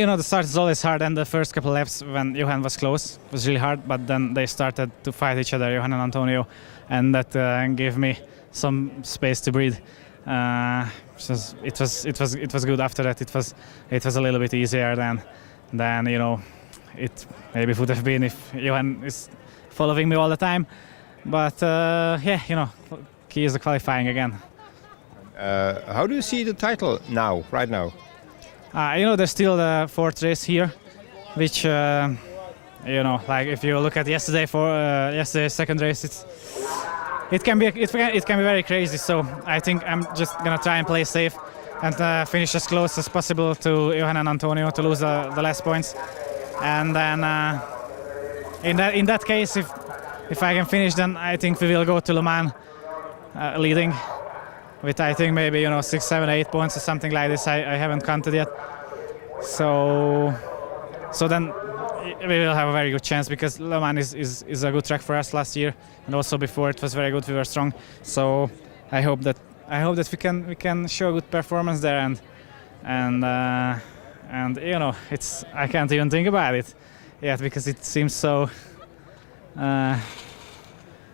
The start is always hard, and the first couple laps when Johan was close was really hard, but then they started to fight each other, Johan and Antonio, and that gave me some space to breathe. So it was good after that. It was a little bit easier than it maybe would have been if Johan is following me all the time. But key is the qualifying again. How do you see the title now, right now? There's still the fourth race here, which like if you look at yesterday's second race, it can be very crazy. So I think I'm just gonna try and play safe and finish as close as possible to Johan and Antonio to lose the last points. And then in that case, if I can finish, then I think we will go to Le Mans leading with I think maybe 6, 7, 8 points or something like this. I haven't counted yet. So then we will have a very good chance because Le Mans is a good track for us last year, and also before it was very good. We were strong. So I hope that we can show a good performance there and it's I can't even think about it yet because it seems so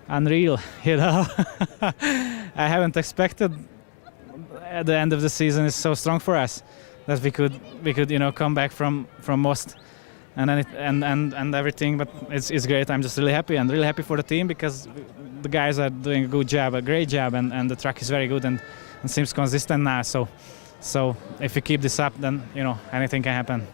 unreal. I haven't expected at the end of the season is so strong for us that we could come back from most and then and everything. But it's great. I'm just really happy for the team because the guys are doing a great job, and the track is very good and seems consistent now. So if we keep this up, then anything can happen.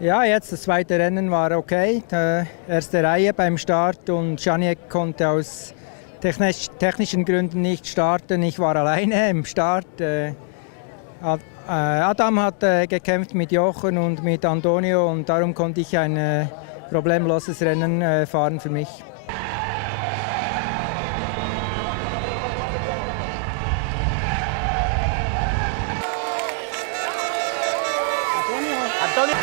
Ja, jetzt das zweite Rennen war okay. Die erste Reihe beim Start und Janiek konnte aus technischen Gründen nicht starten. Ich war alleine im Start. Adam hat gekämpft mit Jochen und mit Antonio und darum konnte ich ein problemloses Rennen fahren für mich. Antonio.